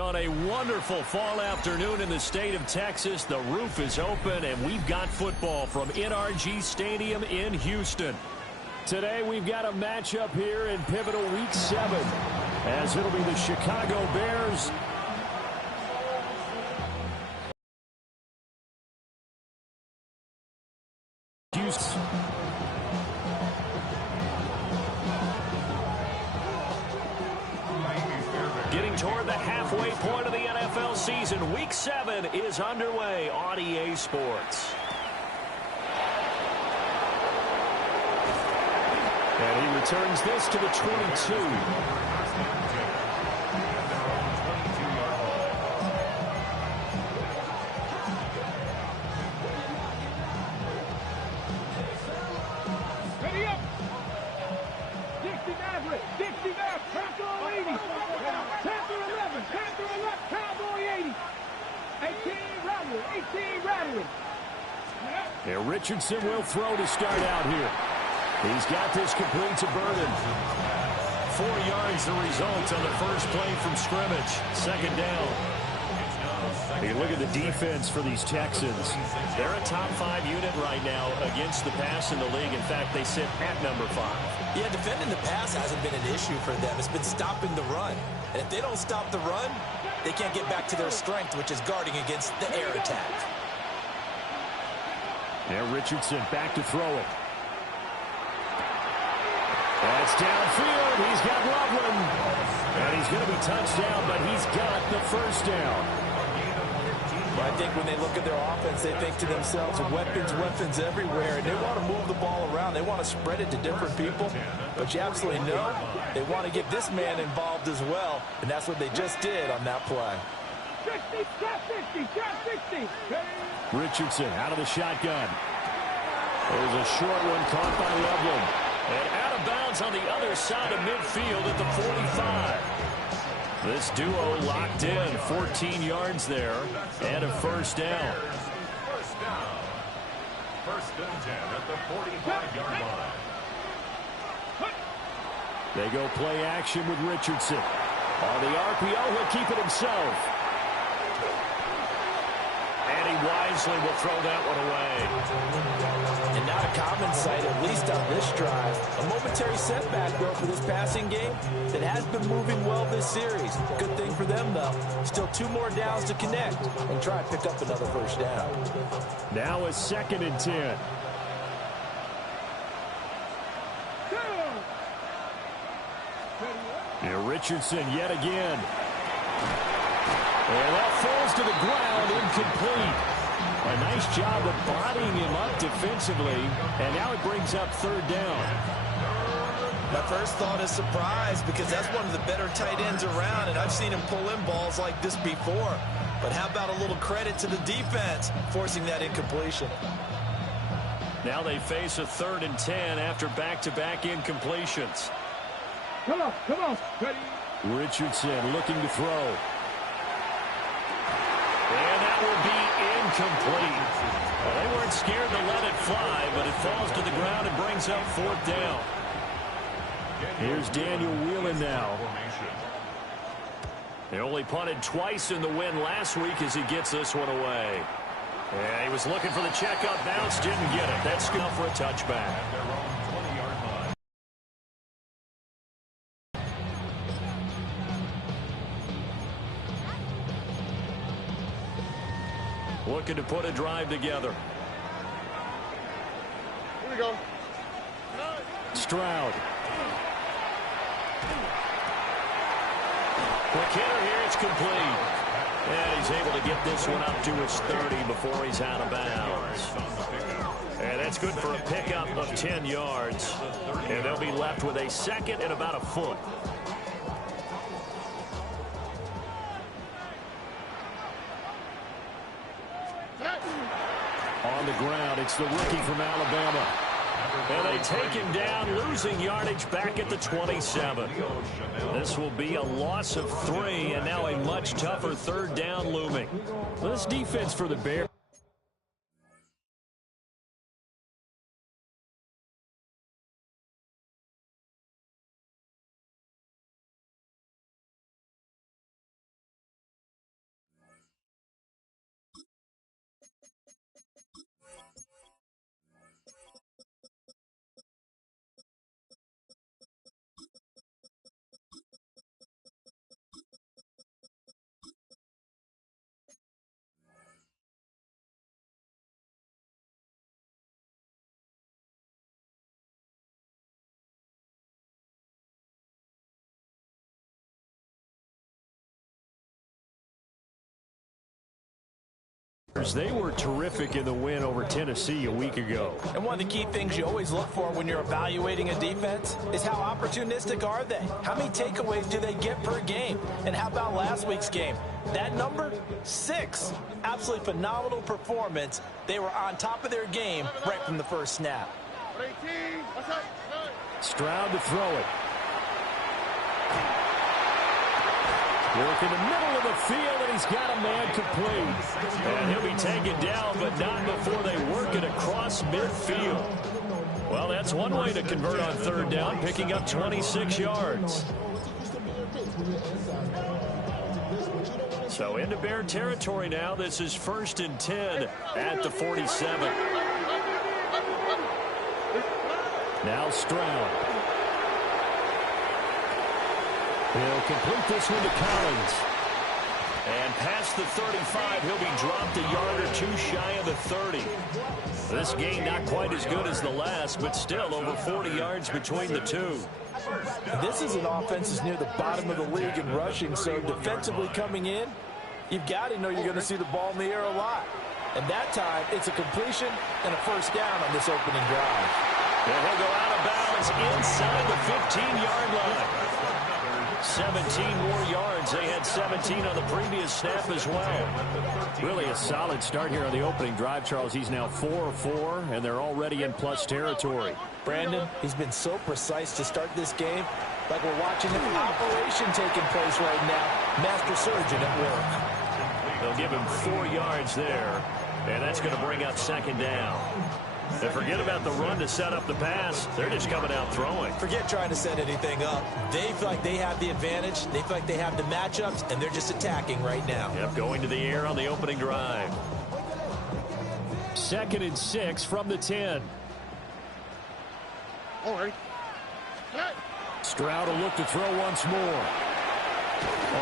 On a wonderful fall afternoon in the state of Texas, the roof is open, and we've got football from NRG Stadium in Houston. Today, we've got a matchup here in pivotal Week 7, as it'll be the Chicago Bears Houston. Getting toward the halfway point of the NFL season, Week 7 is underway on EA Sports. And he returns this to the 22. And Richardson will throw to start out here. He's got this complete to Burden. 4 yards the result on the first play from scrimmage. Second down. You look at the defense for these Texans. They're a top 5 unit right now against the pass in the league. In fact, they sit at number 5. Yeah, defending the pass hasn't been an issue for them. It's been stopping the run. And if they don't stop the run, they can't get back to their strength, which is guarding against the air attack. Now Richardson back to throw it. That's downfield. He's got Loveland. And he's going to be touched down, but he's got the first down. Well, I think when they look at their offense, they think to themselves, weapons everywhere, and they want to move the ball around. They want to spread it to different people. But you absolutely know they want to get this man involved as well, and that's what they just did on that play. 60, 60. Richardson out of the shotgun. There's a short one caught by Loveland. And out of bounds on the other side of midfield at the 45. This duo locked in. 14 yards there and a first down. First and 10 at the 45-yard line. They go play action with Richardson. On the RPO, he'll keep it himself. And he wisely will throw that one away. And not a common sight, at least on this drive. A momentary setback, though, for this passing game that has been moving well this series. Good thing for them, though. Still 2 more downs to connect and try and pick up another first down. Now a 2nd and 10. Here Richardson yet again. And that falls to the ground, incomplete. A nice job of bodying him up defensively, and now it brings up 3rd down. My first thought is surprise, because that's one of the better tight ends around, and I've seen him pull in balls like this before. But how about a little credit to the defense forcing that incompletion? Now they face a 3rd and 10 after back-to-back incompletions. Come on. Ready. Richardson looking to throw. And that will be incomplete. Well, they weren't scared to let it fly, but it falls to the ground and brings up 4th down. Here's Daniel Whelan now. They only punted twice in the win last week as he gets this one away. Yeah, he was looking for the checkup bounce, didn't get it. That's good for a touchback. Looking to put a drive together. Here we go. Stroud. Quick hitter here, it's complete. And he's able to get this one up to his 30 before he's out of bounds. And that's good for a pickup of 10 yards. And they'll be left with a 2nd and about a foot. On the ground, it's the rookie from Alabama. And they take him down, losing yardage back at the 27. This will be a loss of 3, and now a much tougher 3rd down looming. This defense for the Bears. Bears, they were terrific in the win over Tennessee a week ago. And one of the key things you always look for when you're evaluating a defense is how opportunistic are they? How many takeaways do they get per game? And how about last week's game? That number, 6. Absolutely phenomenal performance. They were on top of their game right from the first snap. Stroud to throw it. Work in the middle of the field, and he's got a man complete. And he'll be taken down, but not before they work it across midfield. Well, that's one way to convert on third down, picking up 26 yards. So into Bear territory now. This is 1st and 10 at the 47. Now Stroud. He'll complete this one to Collins. And past the 35, he'll be dropped a yard or two shy of the 30. This gain not quite as good as the last, but still over 40 yards between the two. This is an offense that's near the bottom of the league in rushing, so defensively coming in, you've got to know you're going to see the ball in the air a lot. And that time, it's a completion and a first down on this opening drive. And he'll go out of bounds inside the 15-yard line. 17 more yards. They had 17 on the previous snap as well. Really a solid start here on the opening drive, Charles. He's now 4-4, and they're already in plus territory. Brandon, he's been so precise to start this game, like we're watching an operation taking place right now. Master surgeon at work. They'll give him 4 yards there, and that's going to bring up second down. And forget about the run to set up the pass. They're just coming out throwing. Forget trying to set anything up. They feel like they have the advantage. They feel like they have the matchups, and they're just attacking right now. Yep, going to the air on the opening drive. 2nd and 6 from the 10. All right. Stroud will look to throw once more.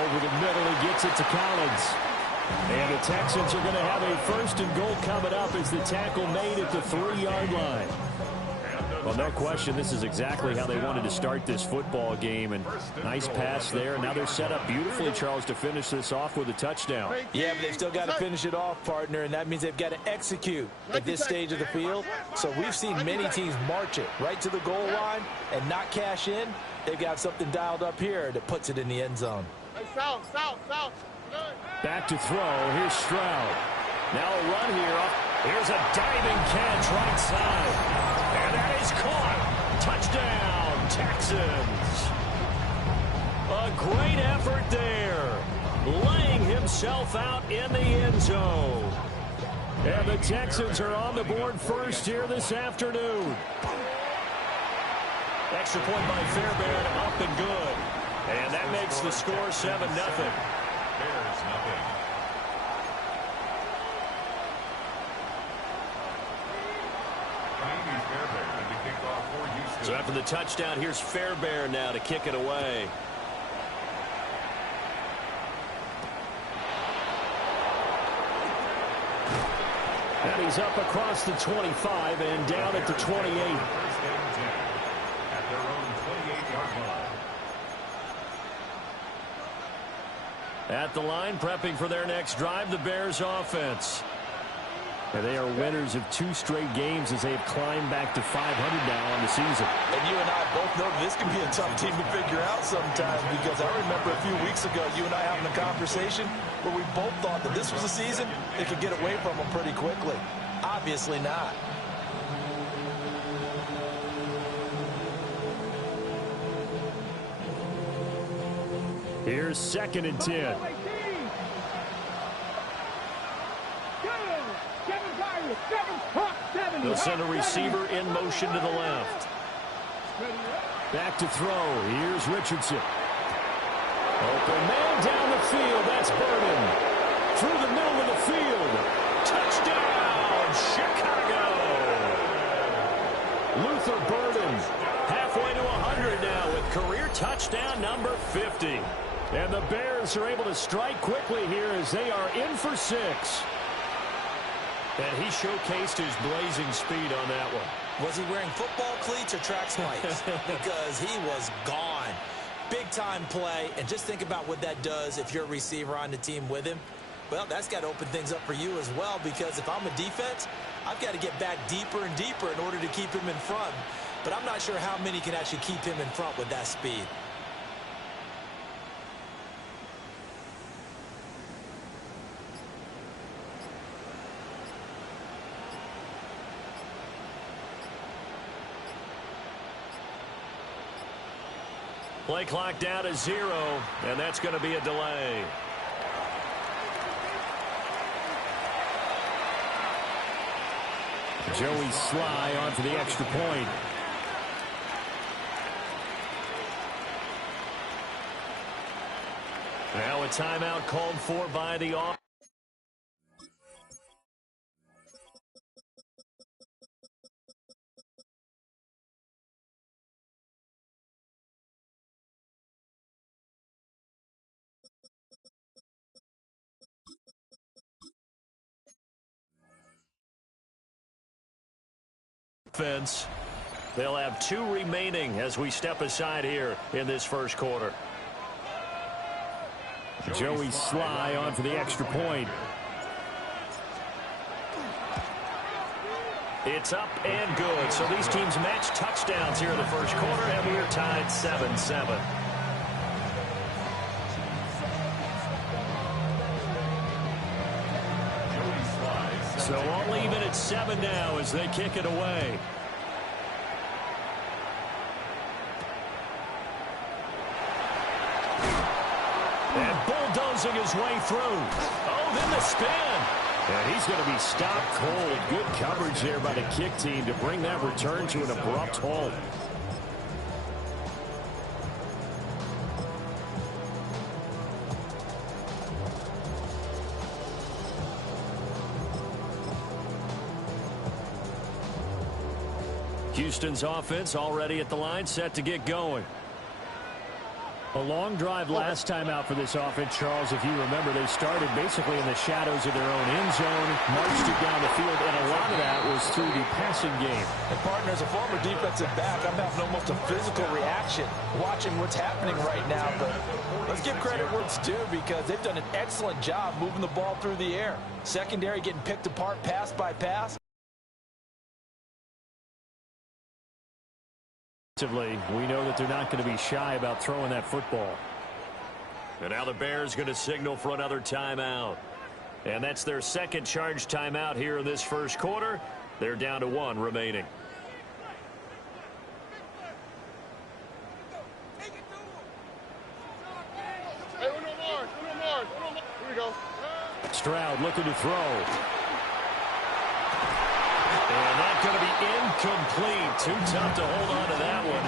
Over the middle, he gets it to Collins. And the Texans are going to have a 1st and goal coming up as the tackle made at the 3-yard line. Well, no question, this is exactly how they wanted to start this football game. And nice pass there. Now they're set up beautifully, Charles, to finish this off with a touchdown. Yeah, but they've still got to finish it off, partner, and that means they've got to execute at this stage of the field. So we've seen many teams march it right to the goal line and not cash in. They've got something dialed up here that puts it in the end zone. South. Back to throw. Here's Stroud. Now a run here. Here's a diving catch right side. And that is caught. Touchdown, Texans. A great effort there. Laying himself out in the end zone. And the Texans are on the board first here this afternoon. Extra point by Fairbairn, up and good. And that makes the score 7-0. Bears nothing. So after the touchdown, here's Fairbairn now to kick it away. And he's up across the 25 and down at the 28. At their own 28-yard line. At the line, prepping for their next drive, the Bears offense. And they are winners of 2 straight games as they've climbed back to 500 now on the season. And you and I both know this can be a tough team to figure out sometimes, because I remember a few weeks ago you and I having a conversation where we both thought that this was a season that could get away from them pretty quickly. Obviously not. Here's 2nd and 10. They'll send a receiver in motion to the left. Back to throw. Here's Richardson. Open man down the field. That's Burden. Through the middle of the field. Touchdown, Chicago. Luther Burden halfway to 100 now with career touchdown number 50. And the Bears are able to strike quickly here as they are in for 6. And he showcased his blazing speed on that one. Was he wearing football cleats or track spikes? Because he was gone. Big time play. And just think about what that does if you're a receiver on the team with him. Well, that's got to open things up for you as well, because if I'm a defense, I've got to get back deeper and deeper in order to keep him in front. But I'm not sure how many can actually keep him in front with that speed. Play clock down to 0, and that's going to be a delay. Joey Sly on for the extra point. Now a timeout called for by the offense. They'll have 2 remaining as we step aside here in this first quarter. Joey Sly on for the extra point. It's up and good. So these teams match touchdowns here in the first quarter, and we're tied 7-7. So all even at 7 now as they kick it away. And bulldozing his way through. Oh, then the spin. And he's going to be stopped cold. Good coverage there by the kick team to bring that return to an abrupt halt. Houston's offense already at the line, set to get going. A long drive last time out for this offense, Charles. If you remember, they started basically in the shadows of their own end zone, marched it down the field, and a lot of that was through the passing game. And, partner, as a former defensive back, I'm having almost a physical reaction watching what's happening right now. But let's give credit where it's due, because they've done an excellent job moving the ball through the air. Secondary getting picked apart pass by pass. We know that they're not going to be shy about throwing that football. And now the Bears going to signal for another timeout. And that's their second charge timeout here in this first quarter. They're down to 1 remaining. Hey, one more. Here we go. Stroud looking to throw. And that's going to be incomplete. Too tough to hold on to that one.